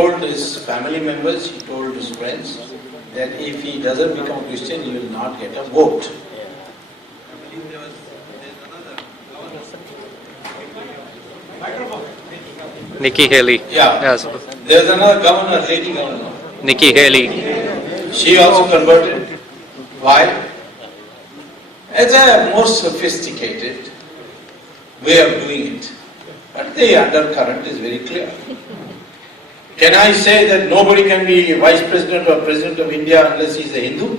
told his family members, he told his friends that if he doesn't become Christian, he will not get a vote. Nikki Haley. Yeah. Yes. There's another governor, lady governor. Nikki Haley. She also converted. Why? It's a more sophisticated way of doing it. But the undercurrent is very clear. Can I say that nobody can be Vice President or President of India unless he is a Hindu?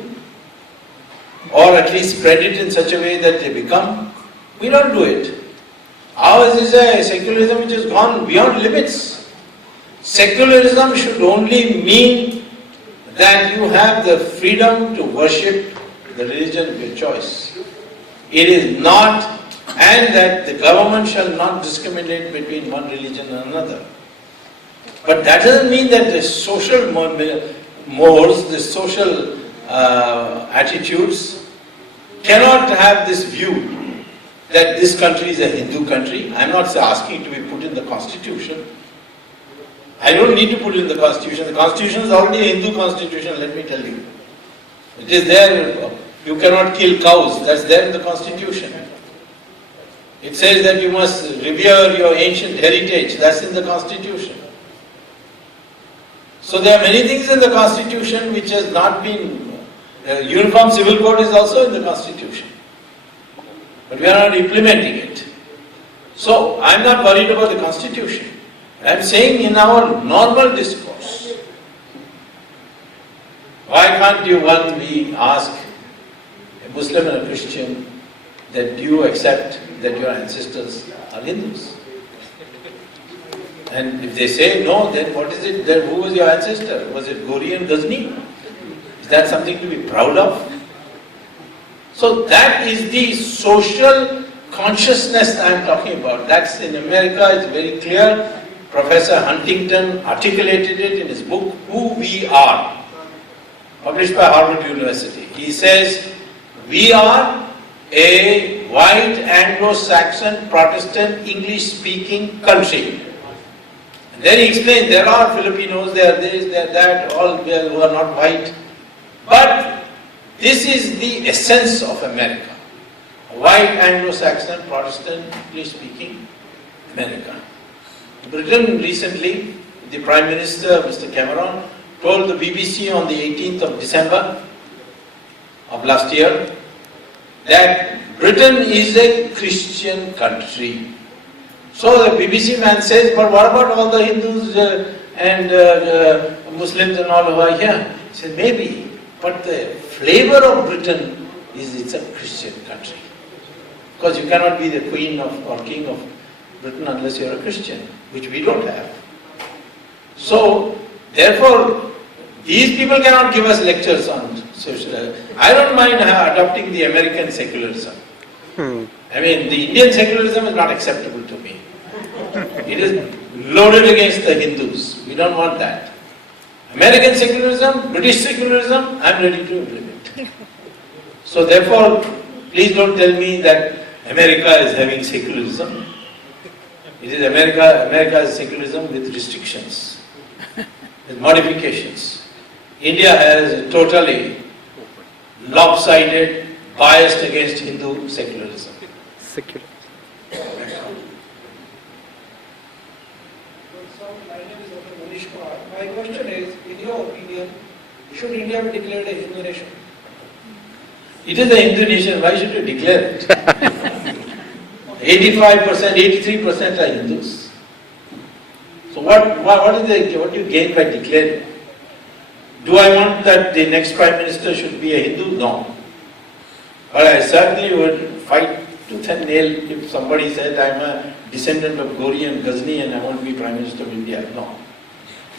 Or at least spread it in such a way that they become? We don't do it. Ours is a secularism which has gone beyond limits. Secularism should only mean that you have the freedom to worship the religion of your choice. It is not, and that the government shall not discriminate between one religion and another. But that doesn't mean that the social mores, the social attitudes cannot have this view that this country is a Hindu country. I'm not asking it to be put in the constitution. I don't need to put it in the constitution. The constitution is already a Hindu constitution, let me tell you. It is there. You cannot kill cows. That's there in the constitution. It says that you must revere your ancient heritage. That's in the constitution. So there are many things in the constitution which has not been... Uniform Civil Code is also in the constitution. But we are not implementing it. So I'm not worried about the constitution. I'm saying in our normal discourse, why can't we ask a Muslim and a Christian that do you accept that your ancestors are Hindus? And if they say no, then what is it? Then who was your ancestor? Was it Gori and Ghazni? Is that something to be proud of? So that is the social consciousness I am talking about. That's in America, it's very clear. Professor Huntington articulated it in his book, Who We Are, published by Harvard University. He says, we are a white Anglo-Saxon Protestant English-speaking country. And then he explained, there are Filipinos, there are this, there are that, all who are not white. But this is the essence of America. A white Anglo-Saxon Protestant English-speaking America. Britain recently, the Prime Minister, Mr. Cameron, told the BBC on the 18th of December of last year that Britain is a Christian country. So the BBC man says, but what about all the Hindus and Muslims and all who are here? He said, maybe, but the flavor of Britain is it's a Christian country. Because you cannot be the queen of or king of Britain unless you are a Christian, which we don't have. So, therefore, these people cannot give us lectures on social. I don't mind adopting the American secularism. I mean, the Indian secularism is not acceptable to me. It is loaded against the Hindus. We don't want that. American secularism, British secularism, I'm ready to implement. So therefore, please don't tell me that America is having secularism. It is America's secularism with restrictions, with modifications. India has a totally lopsided, biased against Hindu secularism. My question is, in your opinion, should India be declared a Hindu nation? It is a Hindu nation, why should you declare it? 85%, 83% are Hindus. So what do you gain by declaring? Do I want that the next Prime Minister should be a Hindu? No. But I certainly would fight tooth and nail if somebody said I'm a descendant of Gori and Ghazni and I want to be Prime Minister of India. No.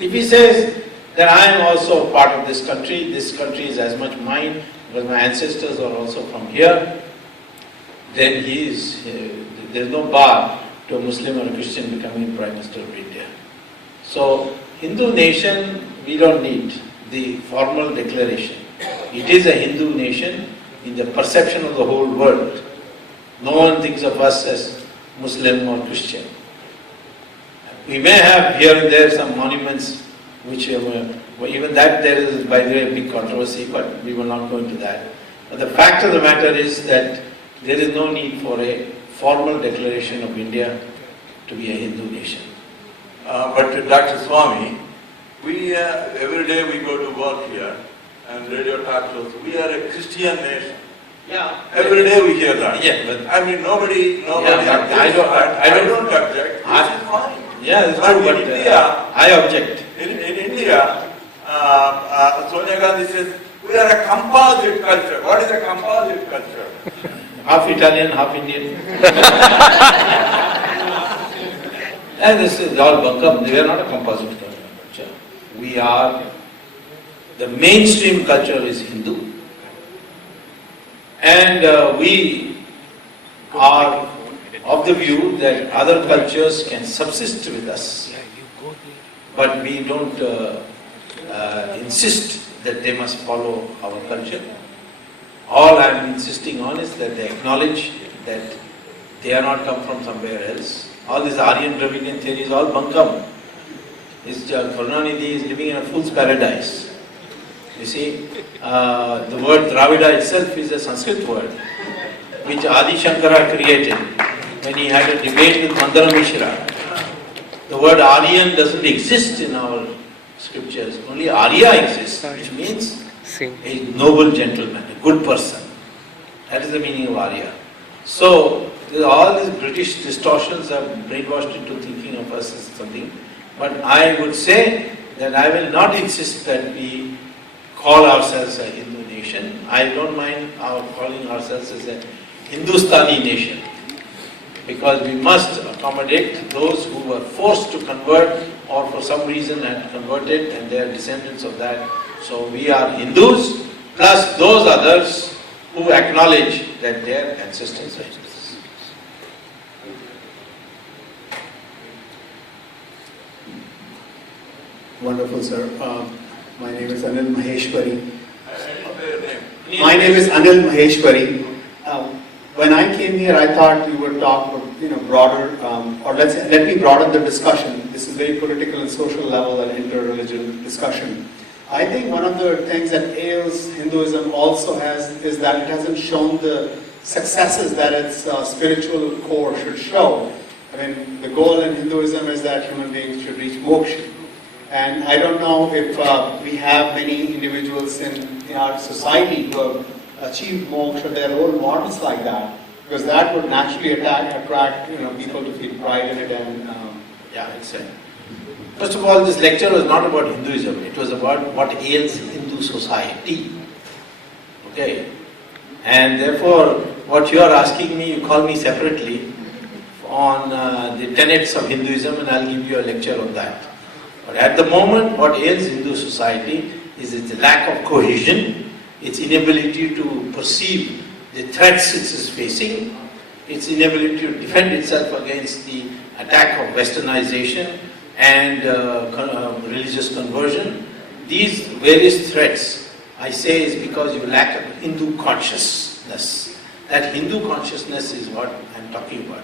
If he says that I am also part of this country is as much mine because my ancestors are also from here, then there is no bar to a Muslim or a Christian becoming Prime Minister of India. So, Hindu nation, we don't need the formal declaration. It is a Hindu nation in the perception of the whole world. No one thinks of us as Muslim or Christian. We may have here and there some monuments which even that there is, by the way, a big controversy, but we will not go into that. But the fact of the matter is that there is no need for a formal declaration of India to be a Hindu nation. But Dr. Swamy, we every day we go to work here and radio talk shows. We are a Christian nation. Yeah. Every day we hear that. Yeah, but I mean, nobody Yeah, objects. I don't object. Which is fine. yeah, it's But true, in but India, I object. in India, Sonia Gandhi says we are a composite culture. What is a composite culture? Half Italian, half Indian. And this is all bunkum. We are not a composite culture. We are, the mainstream culture is Hindu. And we are of the view that other cultures can subsist with us. But we don't insist that they must follow our culture. All I am insisting on is that they acknowledge that they are not come from somewhere else. All this Aryan Dravidian theory is all bunkum. Karunanidhi is living in a fool's paradise. You see, the word Dravida itself is a Sanskrit word, which Adi Shankara created when he had a debate with Mandana Mishra. The word Aryan doesn't exist in our scriptures, only Arya exists, which means a noble gentleman, a good person. That is the meaning of Arya. So, all these British distortions are brainwashed into thinking of us as something. But I would say that I will not insist that we call ourselves a Hindu nation. I don't mind our calling ourselves as a Hindustani nation. Because we must accommodate those who were forced to convert or for some reason had converted and they are descendants of that. So we are Hindus plus those others who acknowledge that their ancestors are Hindus. Wonderful, sir. My name is Anil Maheshwari. My name is Anil Maheshwari. When I came here, I thought we would talk, broader, or let me broaden the discussion. This is very political and social level and inter-religion discussion. I think one of the things that ails Hinduism also has is that it hasn't shown the successes that its spiritual core should show. I mean, the goal in Hinduism is that human beings should reach moksha. And I don't know if we have many individuals in our society who have achieved moksha, their role models like that, because that would naturally attract people to feel pride in it. And first of all, this lecture was not about Hinduism. It was about what ails Hindu society. Okay, and therefore, what you are asking me, you call me separately on the tenets of Hinduism, and I'll give you a lecture on that. But at the moment, what ails Hindu society is its lack of cohesion, its inability to perceive the threats it is facing, its inability to defend itself against the attack of westernization and religious conversion. These various threats, I say, is because you lack a Hindu consciousness. That Hindu consciousness is what I'm talking about.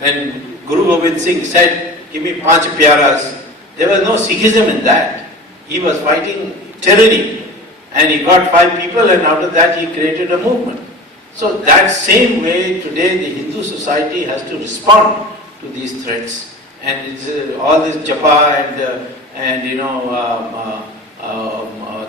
When Guru Gobind Singh said, give me 5 pyaras, there was no Sikhism in that. He was fighting tyranny. And he got 5 people, and out of that he created a movement. So that same way today the Hindu society has to respond to these threats. And it's, all this japa and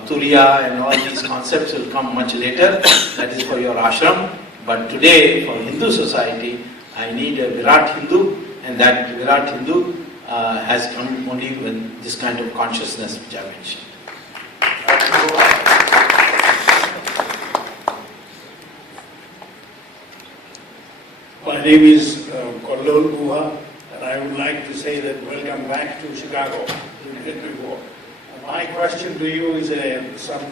turiya and all these concepts will come much later. That is for your ashram. But today for Hindu society, I need a Virat Hindu, and that Virat Hindu has come only with this kind of consciousness which I mentioned. My name is Kollol Guha, and I would like to say that welcome back to Chicago. You did before. My question to you is some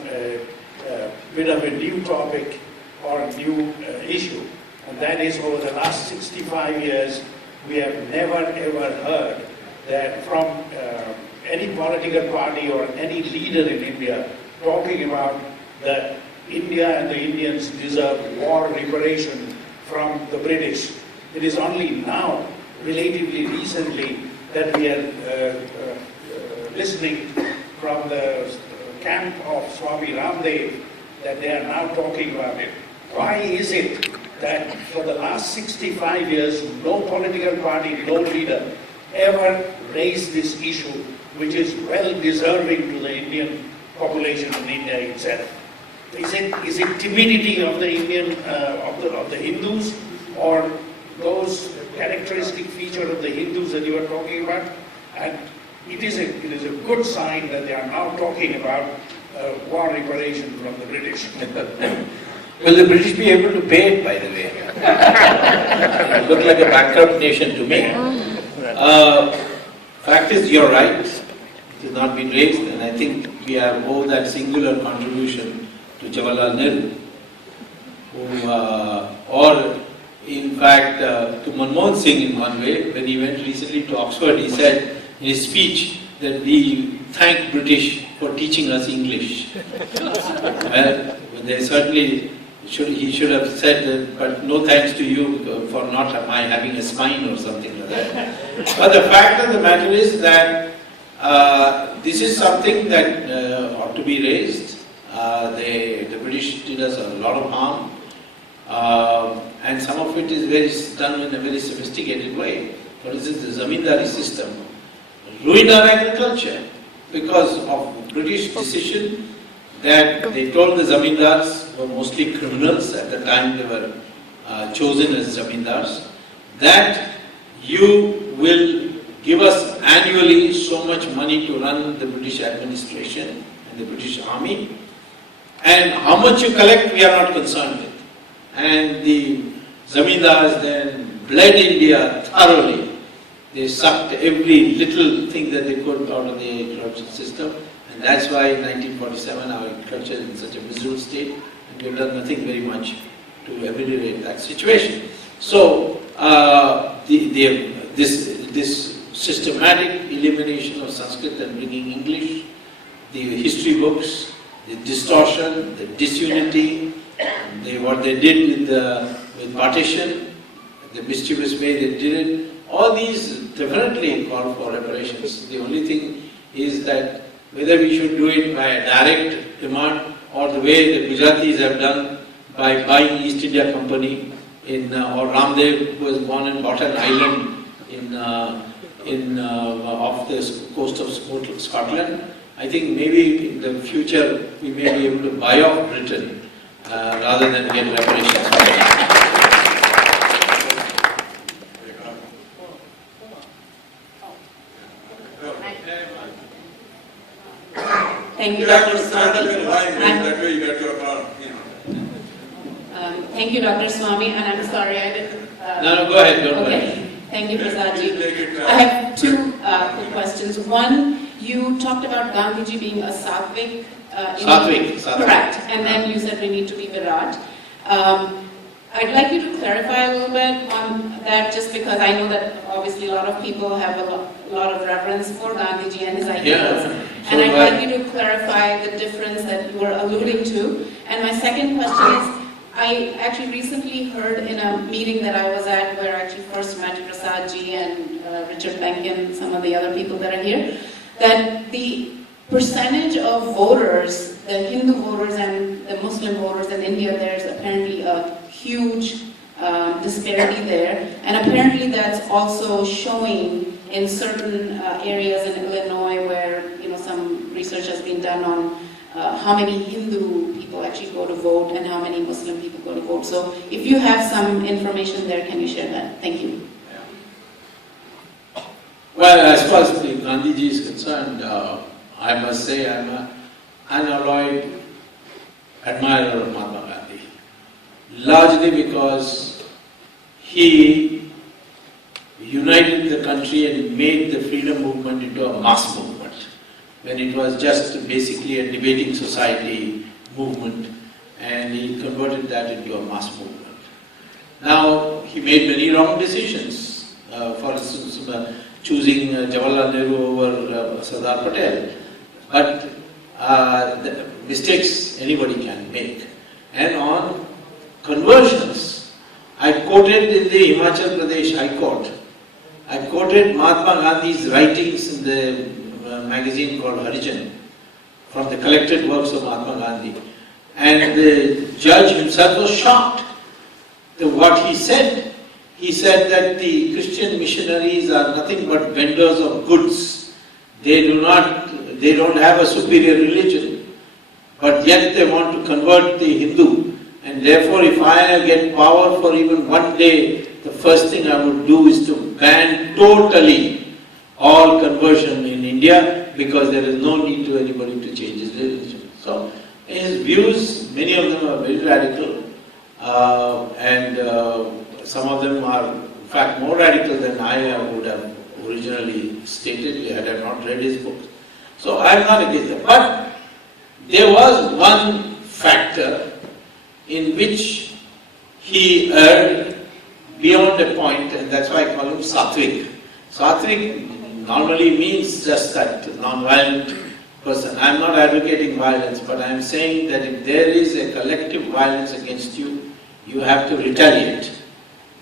bit of a new topic or a new issue, and that is over the last 65 years, we have never ever heard that from any political party or any leader in India talking about that India and the Indians deserve war reparation from the British. It is only now, relatively recently, that we are listening from the camp of Swami Ramdev that they are now talking about it. Why is it that for the last 65 years, no political party, no leader ever raised this issue, which is well deserving to the Indian population in India itself? Is it timidity of the Indian of the Hindus, or those characteristic features of the Hindus that you were talking about? And it is a good sign that they are now talking about war reparation from the British. Will the British be able to pay it, by the way? It looked like a bankrupt nation to me. Fact is, you're right. It has not been raised, and I think we owe that singular contribution to Jawaharlal Nehru, or in fact to Manmohan Singh in one way. When he went recently to Oxford, he said in his speech that we thank British for teaching us English. Well, they certainly he should have said that, but no thanks to you for not having a spine or something like that. But the fact of the matter is that this is something that ought to be raised. The British did us a lot of harm, and some of it is done in a very sophisticated way. For instance, the zamindari system ruined our agriculture because of British decision that they told the zamindars, who were mostly criminals at the time they were chosen as zamindars, that you will give us annually so much money to run the British administration and the British army, and how much you collect we are not concerned with. And the zamindars then bled India thoroughly. They sucked every little thing that they could out of the agricultural system, and that's why in 1947 our agriculture is in such a miserable state, and we've done nothing very much to ameliorate that situation. So this systematic elimination of Sanskrit and bringing English, the history books, the distortion, the disunity, what they did with partition, the mischievous way they did it, all these definitely call for reparations. The only thing is that whether we should do it by a direct demand or the way the Gujaratis have done by buying East India Company or Ramdev, who was born and bought an island off the coast of Scotland. I think maybe in the future we may be able to buy off Britain rather than get reparations. Thank you, Dr. Swamy. That way you get your turn. Thank you, Dr. Swamy, and I'm sorry I didn't... No, go ahead, don't worry. Thank you, Prasadji. I have two quick questions. One, you talked about Gandhiji being a Satvik. Satvik. Correct. And then you said we need to be Virat. I'd like you to clarify a little bit on that, just because I know that obviously a lot of people have a lot of reverence for Gandhiji and his ideals. Yeah. And I'd like you to clarify the difference that you were alluding to. And my second question is, I actually recently heard in a meeting that I was at, where I actually first met Prasadji and Richard Benkin, some of the other people that are here, that the percentage of voters, the Hindu voters and the Muslim voters in India, there's apparently a huge disparity there. And apparently that's also showing in certain areas in Illinois where some research has been done on how many Hindu people actually go to vote and how many Muslim people go to vote. So if you have some information there, can you share that? Thank you. Well, as far as the Gandhiji is concerned, I must say I'm an unalloyed admirer of Mahatma Gandhi. Largely because he united the country and made the freedom movement into a mass movement, when it was just basically a debating society movement, and he converted that into a mass movement. Now, he made many wrong decisions, for instance, choosing Jawaharlal Nehru over Sardar Patel, but the mistakes anybody can make. And on conversions, I quoted in the Himachal Pradesh High Court, I quoted Mahatma Gandhi's writings in the magazine called Harijan, from the collected works of Mahatma Gandhi. And the judge himself was shocked at what he said. He said that the Christian missionaries are nothing but vendors of goods. They don't have a superior religion, but yet they want to convert the Hindu. And therefore, if I get power for even one day, the first thing I would do is to ban totally all conversion in India, because there is no need to anybody to change his religion. So, his views, many of them are very radical, and some of them are in fact more radical than I would have originally stated had I not read his books. So I am not against them. But there was one factor in which he erred beyond a point, and that's why I call him Satvik. Satvik normally means just that, non-violent person. I am not advocating violence, but I am saying that if there is a collective violence against you, you have to retaliate.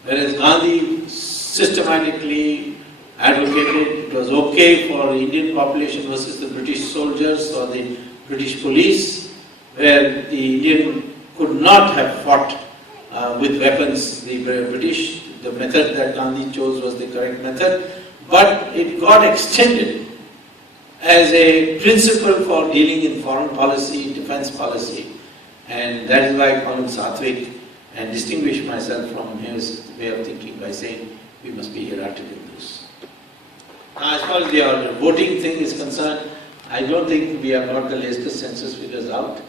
Whereas Gandhi systematically advocated it was okay for the Indian population versus the British soldiers or the British police, where the Indian could not have fought with weapons. The British, the method that Gandhi chose was the correct method, but it got extended as a principle for dealing in foreign policy, defense policy, and that is why I call him Satvik and distinguish myself from his way of thinking by saying we must be hierarchical Hindus. Now, as far as the voting thing is concerned, I don't think we have got the latest census figures out,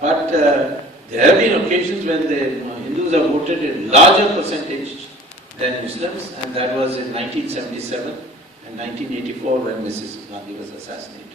but there have been occasions when the Hindus have voted a larger percentage than Muslims, and that was in 1977 and 1984 when Mrs. Gandhi was assassinated.